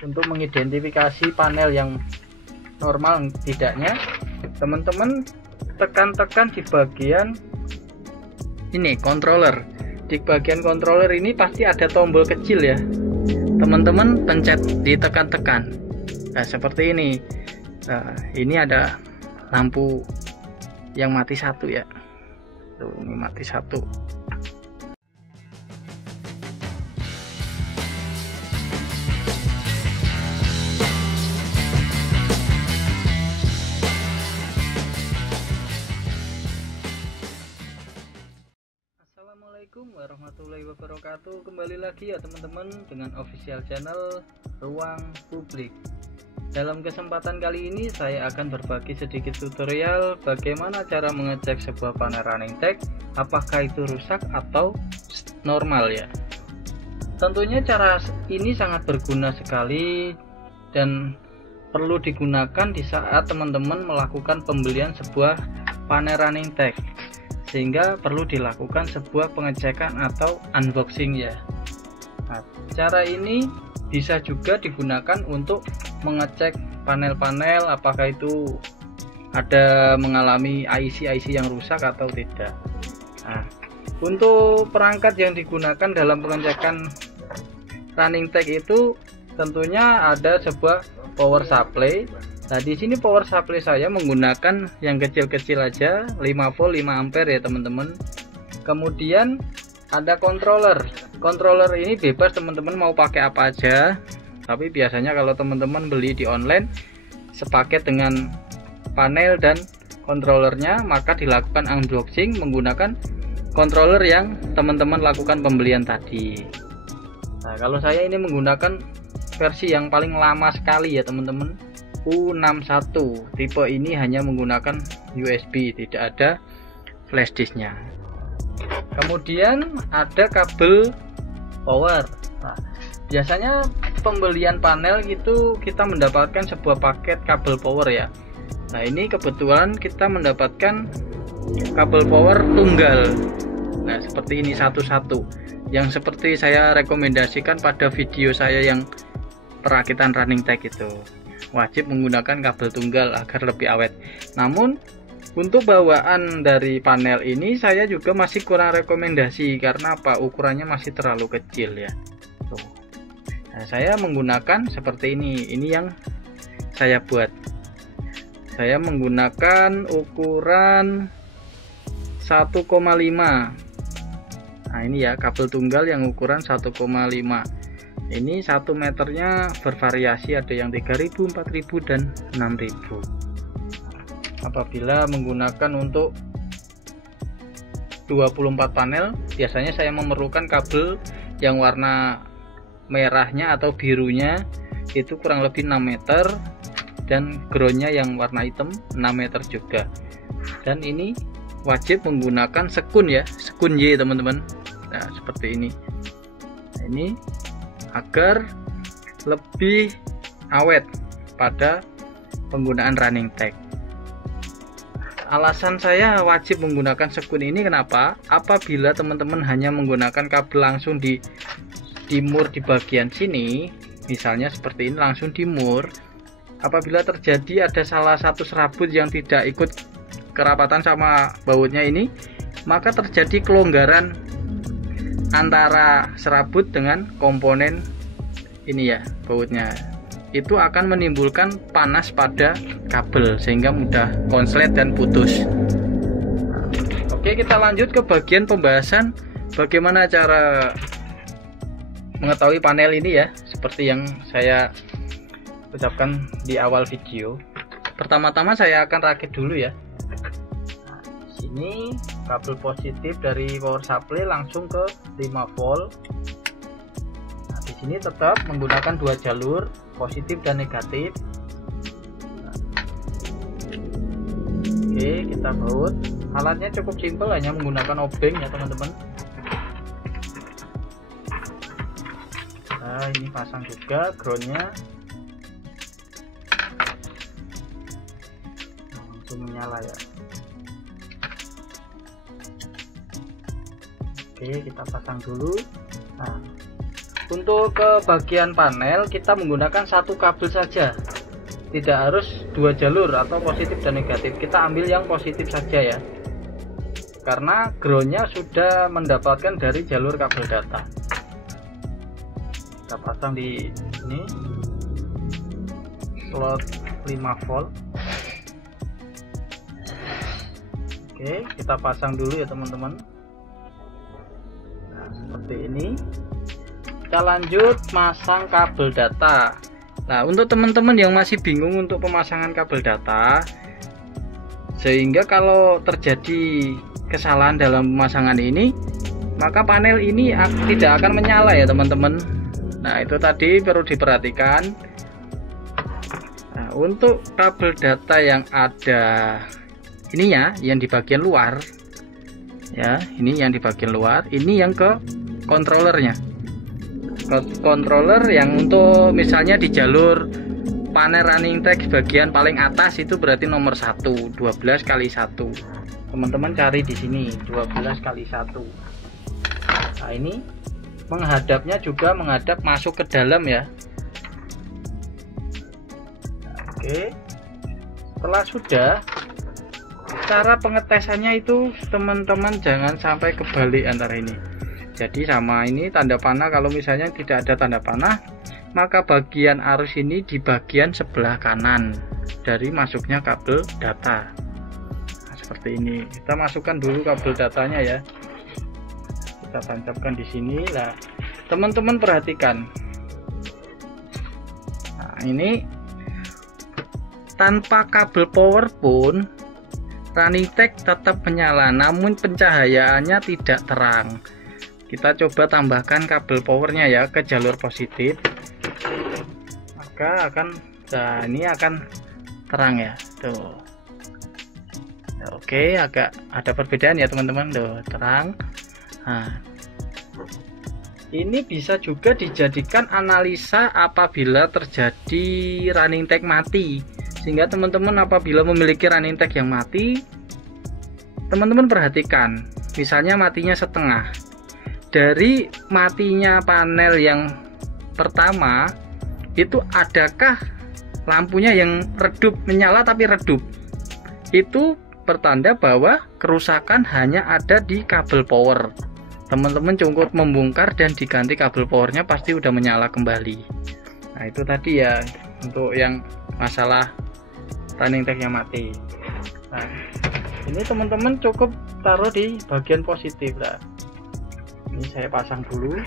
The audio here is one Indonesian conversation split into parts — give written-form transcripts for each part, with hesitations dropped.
untuk mengidentifikasi panel yang normal tidaknya, teman-teman tekan-tekan di bagian ini controller. Di bagian controller ini pasti ada tombol kecil ya, teman-teman pencet, ditekan-tekan. Nah seperti ini. Nah, ini ada lampu yang mati satu ya. Tuh, ini mati satu. Assalamualaikum warahmatullahi wabarakatuh. Kembali lagi ya teman-teman dengan official channel Ruang Publik. Dalam kesempatan kali ini saya akan berbagi sedikit tutorial bagaimana cara mengecek sebuah panel running tag, apakah itu rusak atau normal ya. Tentunya cara ini sangat berguna sekali dan perlu digunakan di saat teman-teman melakukan pembelian sebuah panel running tag, sehingga perlu dilakukan sebuah pengecekan atau unboxing ya. Nah, cara ini bisa juga digunakan untuk mengecek panel-panel apakah itu ada mengalami IC yang rusak atau tidak. Nah, untuk perangkat yang digunakan dalam pengecekan running tag itu tentunya ada sebuah power supply. Nah, di sini power supply saya menggunakan yang kecil-kecil aja, 5 volt 5 ampere ya teman-teman. Kemudian ada controller. Controller ini bebas teman-teman mau pakai apa aja. Tapi biasanya kalau teman-teman beli di online sepaket dengan panel dan controllernya, maka dilakukan unboxing menggunakan controller yang teman-teman lakukan pembelian tadi. Nah, kalau saya ini menggunakan versi yang paling lama sekali ya teman-teman, U61. Tipe ini hanya menggunakan USB, tidak ada flash disknya. Kemudian ada kabel power. Nah, biasanya pembelian panel itu kita mendapatkan sebuah paket kabel power ya. Nah, ini kebetulan kita mendapatkan kabel power tunggal. Nah, seperti ini satu-satu, yang seperti saya rekomendasikan pada video saya yang perakitan running tag itu. Wajib menggunakan kabel tunggal agar lebih awet. Namun untuk bawaan dari panel ini saya juga masih kurang rekomendasi karena apa? Ukurannya masih terlalu kecil ya. Tuh. Nah, saya menggunakan seperti ini. Ini yang saya buat. Saya menggunakan ukuran 1,5. Nah, ini ya kabel tunggal yang ukuran 1,5. Ini 1 meternya bervariasi, ada yang 3000, 4000 dan 6000. Apabila menggunakan untuk 24 panel, biasanya saya memerlukan kabel yang warna merahnya atau birunya itu kurang lebih 6 meter dan groundnya yang warna hitam 6 meter juga. Dan ini wajib menggunakan sekun ya, sekun Y teman-teman. Nah, seperti ini. Nah, ini agar lebih awet pada penggunaan running tag. Alasan saya wajib menggunakan sekun ini kenapa? Apabila teman-teman hanya menggunakan kabel langsung di mur di bagian sini, misalnya seperti ini langsung di mur, apabila terjadi ada salah satu serabut yang tidak ikut kerapatan sama bautnya ini, maka terjadi kelonggaran antara serabut dengan komponen ini ya, bautnya. Itu akan menimbulkan panas pada kabel sehingga mudah konslet dan putus. Oke, kita lanjut ke bagian pembahasan bagaimana cara mengetahui panel ini ya, seperti yang saya ucapkan di awal video. Pertama-tama saya akan rakit dulu ya. Nah, di sini kabel positif dari power supply langsung ke 5 volt. Nah, di sini tetap menggunakan 2 jalur, positif dan negatif. Oke, kita baut. Alatnya cukup simpel, hanya menggunakan obeng ya teman-teman. Nah, ini pasang juga groundnya. Langsung menyala ya. Oke, kita pasang dulu. Nah, Untuk ke bagian panel kita menggunakan satu kabel saja, tidak harus dua jalur atau positif dan negatif. Kita ambil yang positif saja ya, karena groundnya sudah mendapatkan dari jalur kabel data. Kita pasang di sini slot 5 volt. Oke, kita pasang dulu ya teman-teman. Nah, seperti ini. Kita lanjut masang kabel data. Nah, untuk teman-teman yang masih bingung untuk pemasangan kabel data, sehingga kalau terjadi kesalahan dalam pemasangan ini, maka panel ini tidak akan menyala ya teman-teman. Nah, itu tadi perlu diperhatikan. Nah, untuk kabel data yang ada ininya, yang di bagian luar ya, ini yang di bagian luar, ini yang ke controllernya. Controller yang untuk misalnya di jalur panel running tag bagian paling atas itu berarti nomor 1, 12 kali 1. Teman-teman cari di sini 12 kali 1. Nah, ini menghadapnya juga menghadap masuk ke dalam ya. Oke, setelah sudah, cara pengetesannya itu teman-teman jangan sampai kebalik antara ini. Jadi sama ini tanda panah, kalau misalnya tidak ada tanda panah, maka bagian arus ini di bagian sebelah kanan dari masuknya kabel data. Nah, seperti ini. Kita masukkan dulu kabel datanya ya. Kita tancapkan di sini. Nah, teman-teman perhatikan. Nah, ini tanpa kabel power pun running tag tetap menyala, namun pencahayaannya tidak terang. Kita coba tambahkan kabel powernya ya ke jalur positif, maka akan, nah ini akan terang ya tuh. Oke, agak ada perbedaan ya teman-teman, tuh terang. Nah, ini bisa juga dijadikan analisa apabila terjadi running tag mati, sehingga teman-teman apabila memiliki running tag yang mati, teman-teman perhatikan, misalnya matinya setengah. Dari matinya panel yang pertama itu, adakah lampunya yang redup, menyala tapi redup? Itu pertanda bahwa kerusakan hanya ada di kabel power. Teman-teman cukup membongkar dan diganti kabel powernya, pasti udah menyala kembali. Nah, itu tadi ya untuk yang masalah running tag yang mati. Nah, ini teman-teman cukup taruh di bagian positif lah. Ini saya pasang dulu.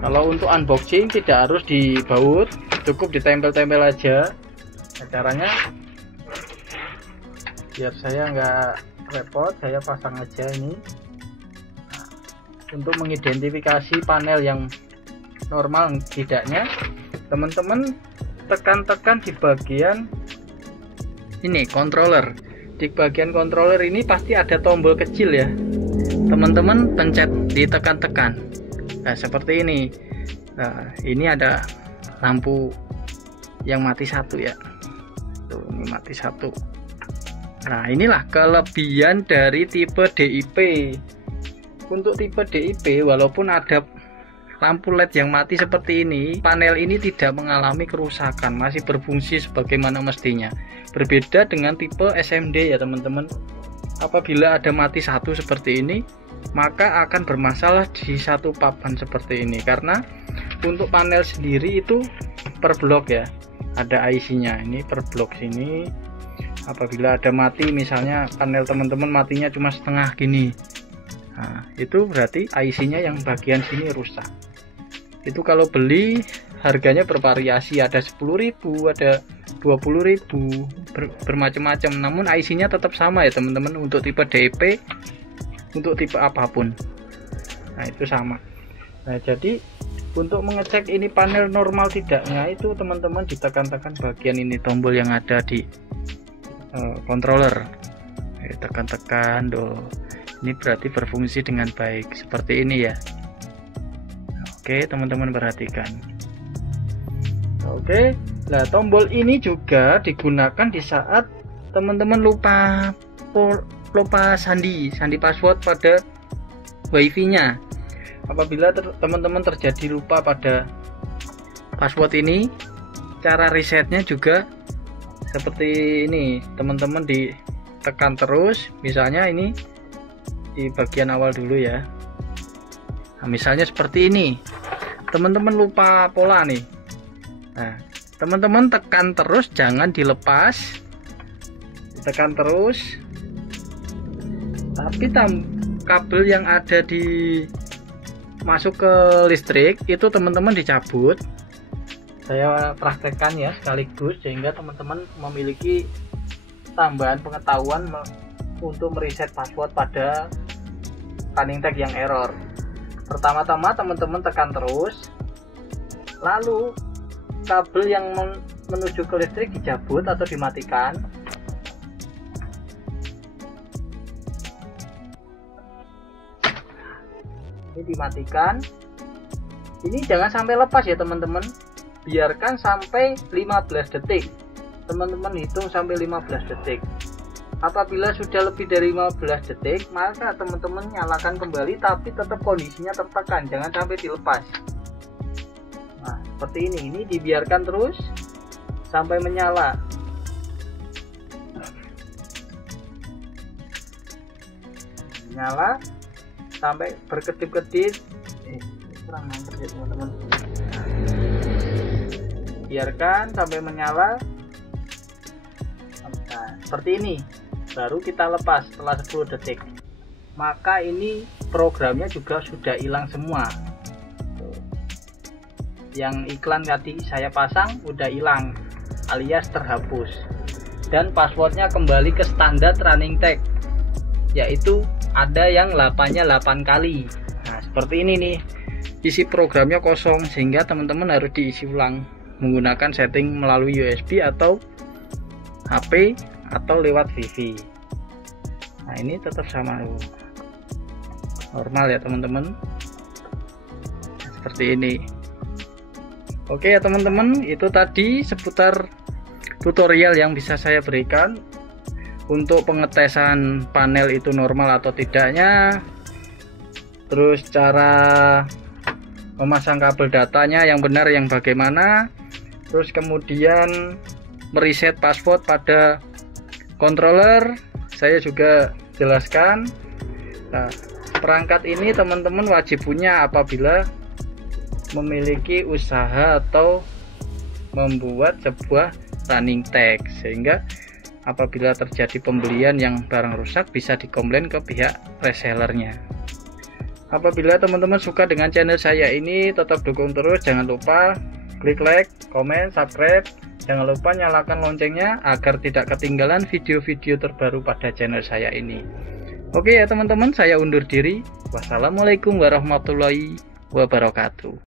Kalau untuk unboxing tidak harus dibaut, cukup ditempel-tempel aja. Nah, caranya biar saya nggak repot, saya pasang aja ini. Nah, untuk mengidentifikasi panel yang normal tidaknya, teman-teman tekan-tekan di bagian ini controller. Di bagian controller ini pasti ada tombol kecil ya, teman-teman pencet, ditekan-tekan. Nah, seperti ini. Nah, ini ada lampu yang mati satu ya. Tuh, ini mati satu. Nah, inilah kelebihan dari tipe DIP. Untuk tipe DIP, walaupun ada lampu LED yang mati seperti ini, panel ini tidak mengalami kerusakan, masih berfungsi sebagaimana mestinya. Berbeda dengan tipe SMD ya teman-teman. Apabila ada mati satu seperti ini, maka akan bermasalah di satu papan seperti ini, karena untuk panel sendiri itu per blok ya, ada IC-nya. Ini per blok sini. Apabila ada mati, misalnya panel teman-teman matinya cuma setengah gini, nah, itu berarti IC-nya yang bagian sini rusak. Itu kalau beli harganya bervariasi, ada 10.000, ada 20.000, bermacam-macam. Namun IC-nya tetap sama ya teman-teman, untuk tipe DIP, untuk tipe apapun. Nah, itu sama. Nah, jadi untuk mengecek ini panel normal tidaknya, itu teman-teman ditekan-tekan bagian ini, tombol yang ada di controller. Tekan-tekan, ini berarti berfungsi dengan baik seperti ini ya. Oke, teman-teman perhatikan. Oke, nah tombol ini juga digunakan di saat teman-teman lupa sandi password pada wifi-nya. apabila teman-teman terjadi lupa pada password ini, cara resetnya juga seperti ini. Teman-teman ditekan terus, misalnya ini di bagian awal dulu ya. Nah, misalnya seperti ini, teman-teman lupa pola nih. Nah, teman-teman tekan terus, jangan dilepas, tekan terus. Tapi kabel yang ada di masuk ke listrik itu teman-teman dicabut. Saya praktekkan ya sekaligus, sehingga teman-teman memiliki tambahan pengetahuan untuk mereset password pada running tag yang error. Pertama-tama teman-teman tekan terus, lalu kabel yang menuju ke listrik dicabut atau dimatikan. Ini dimatikan. Ini jangan sampai lepas ya teman-teman, biarkan sampai 15 detik. Teman-teman hitung sampai 15 detik. Apabila sudah lebih dari 15 detik, maka teman-teman nyalakan kembali, tapi tetap kondisinya tertekan, jangan sampai dilepas. Nah, seperti ini dibiarkan terus sampai menyala. Menyala sampai berkedip-kedip. Kurang mantap ya teman-teman. Biarkan sampai menyala. Nah, seperti ini. Baru kita lepas setelah 10 detik. Maka ini programnya juga sudah hilang semua. Yang iklan tadi saya pasang udah hilang alias terhapus. Dan passwordnya kembali ke standar running tag, yaitu ada yang 8-nya 8 kali. Nah, seperti ini nih. Isi programnya kosong, sehingga teman-teman harus diisi ulang menggunakan setting melalui USB atau HP atau lewat Wi-Fi. Nah, ini tetap sama normal ya teman-teman, seperti ini. Oke ya teman-teman, itu tadi seputar tutorial yang bisa saya berikan untuk pengetesan panel itu normal atau tidaknya, terus cara memasang kabel datanya yang benar yang bagaimana, terus kemudian mereset password pada controller saya juga jelaskan. Nah, perangkat ini teman-teman wajib punya apabila memiliki usaha atau membuat sebuah running tag, sehingga apabila terjadi pembelian yang barang rusak bisa dikomplain ke pihak resellernya. Apabila teman-teman suka dengan channel saya ini, tetap dukung terus, jangan lupa klik like, komen, subscribe. Jangan lupa nyalakan loncengnya agar tidak ketinggalan video-video terbaru pada channel saya ini. Oke ya teman-teman, saya undur diri. Wassalamualaikum warahmatullahi wabarakatuh.